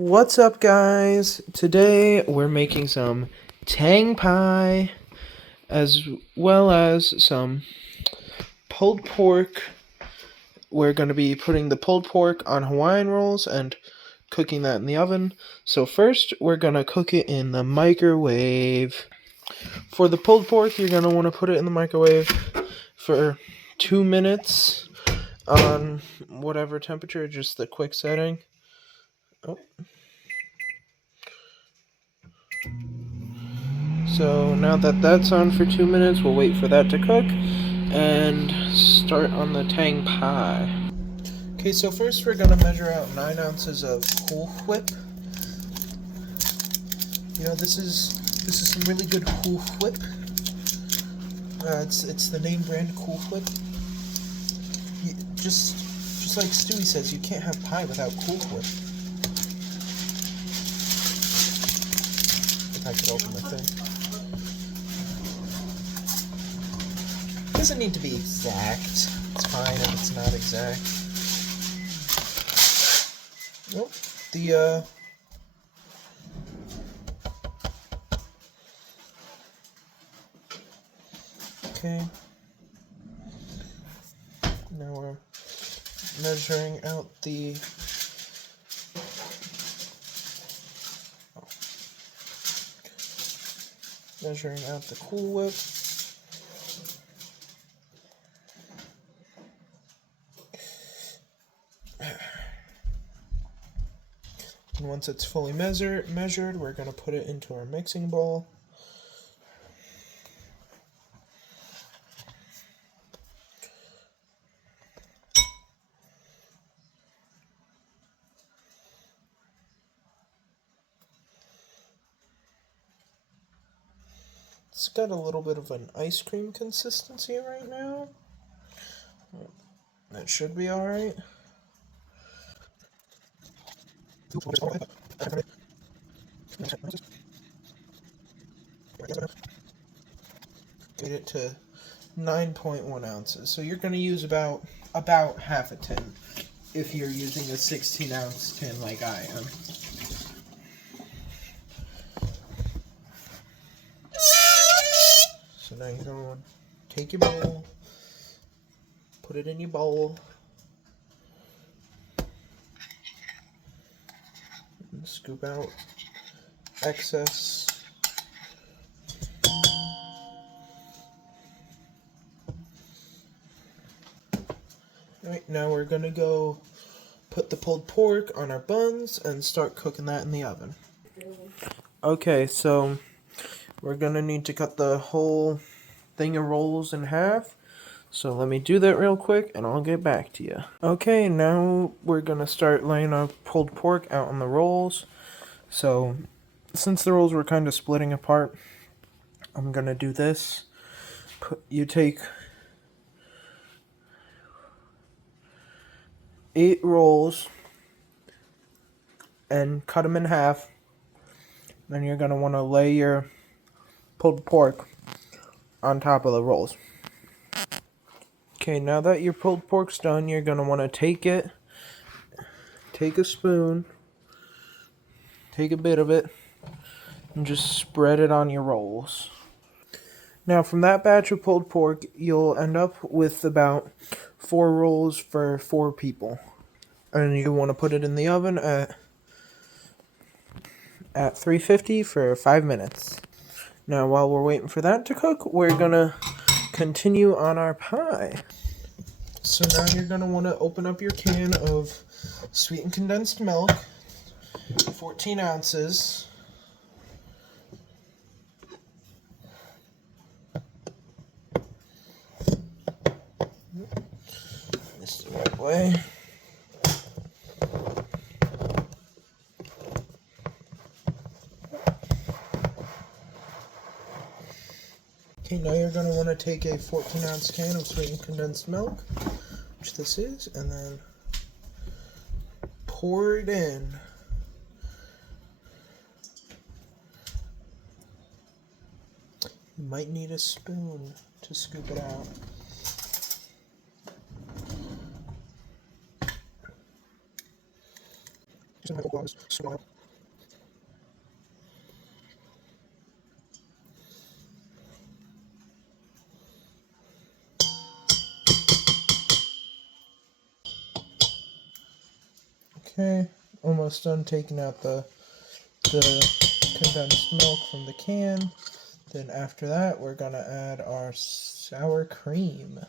What's up, guys? Today we're making some Tang pie as well as some pulled pork. We're going to be putting the pulled pork on Hawaiian rolls and cooking that in the oven. So first, we're going to cook it in the microwave. For the pulled pork, you're going to want to put it in the microwave for 2 minutes on whatever temperature, just the quick setting. So now that that's on for 2 minutes, we'll wait for that to cook and start on the Tang pie. Okay, so first we're going to measure out 9 ounces of Cool Whip. You know, this is some really good Cool Whip. It's the name brand Cool Whip. Just like Stewie says, you can't have pie without Cool Whip. If I could open the thing. Doesn't need to be exact. It's fine if it's not exact. Nope. Okay. Now we're measuring out the Cool Whip. And once it's fully measured, we're going to put it into our mixing bowl. It's got a little bit of an ice cream consistency right now. That should be alright. Get it to 9.1 ounces. So you're going to use about half a tin if you're using a 16-ounce tin like I am. So now you're going to take your bowl, put it in your bowl, and scoop out excess. Alright, now we're going to go put the pulled pork on our buns and start cooking that in the oven. Okay, so we're going to need to cut the whole thing of rolls in half. So let me do that real quick and I'll get back to you. Okay, now we're going to start laying our pulled pork out on the rolls. So since the rolls were kind of splitting apart, I'm going to do this. You take 8 rolls and cut them in half. Then you're going to want to lay your pulled pork on top of the rolls. Okay, now that your pulled pork's done, you're going to want to take a spoon, take a bit of it, and just spread it on your rolls. Now from that batch of pulled pork, you'll end up with about 4 rolls for 4 people. And you want to put it in the oven at 350 for 5 minutes. Now while we're waiting for that to cook, we're going to continue on our pie. So now you're going to want to open up your can of sweetened condensed milk, 14 ounces. This is the right way. Okay, now you're going to want to take a 14-ounce can of sweetened condensed milk, which this is, and then pour it in. You might need a spoon to scoop it out. Okay, almost done taking out the condensed milk from the can. Then after that, we're gonna add our sour cream.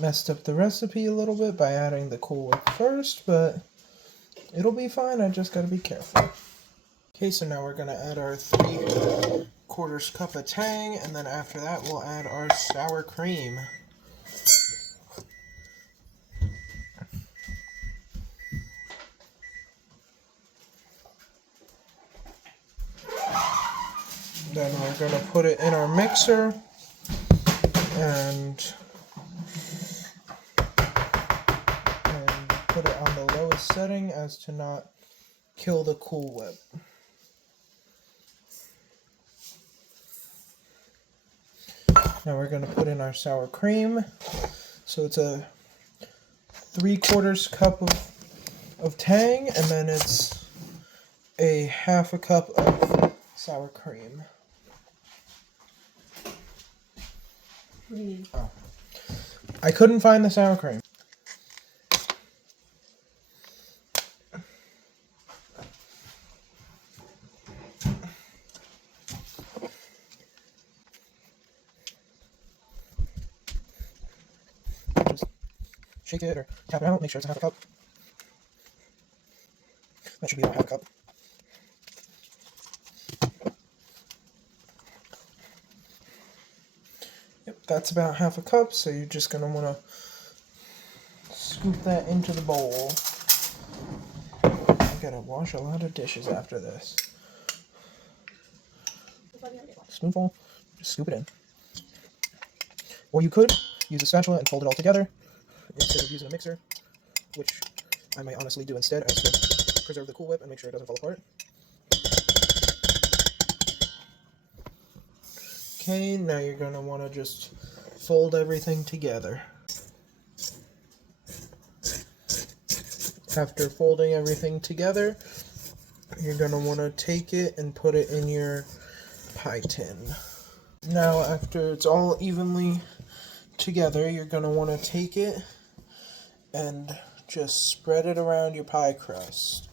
Messed up the recipe a little bit by adding the Cool Whip first, but it'll be fine. I just gotta be careful. Okay, so now we're gonna add our 3/4 cup of Tang, and then after that, we'll add our sour cream. Then we're gonna put it in our mixer and put it on the lowest setting as to not kill the Cool Whip. Now we're going to put in our sour cream. So it's a 3/4 cup of Tang, and then it's a 1/2 cup of sour cream. Oh. I couldn't find the sour cream. Just shake it or tap it out, make sure it's a 1/2 cup. That should be about 1/2 cup. Yep, that's about 1/2 cup, so you're just going to want to scoop that into the bowl. I gotta wash a lot of dishes after this. Spoonful, just scoop it in. Or you could use a spatula and fold it all together instead of using a mixer, which I might honestly do instead, as to preserve the Cool Whip and make sure it doesn't fall apart. Okay, now you're going to want to just fold everything together. After folding everything together, you're going to want to take it and put it in your pie tin. Now, after it's all evenly together, you're going to want to take it and just spread it around your pie crust,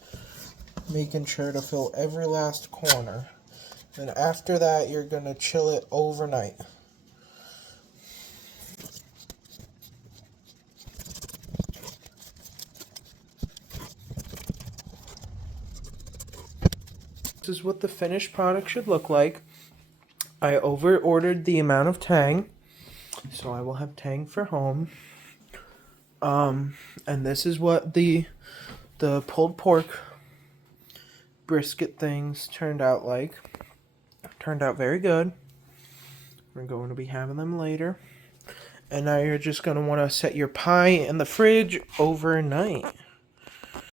making sure to fill every last corner. Then after that, you're going to chill it overnight. This is what the finished product should look like. I over-ordered the amount of Tang, so I will have Tang for home. And this is what the pulled pork brisket things turned out like. Turned out very good. We're going to be having them later. And now you're just going to want to set your pie in the fridge overnight.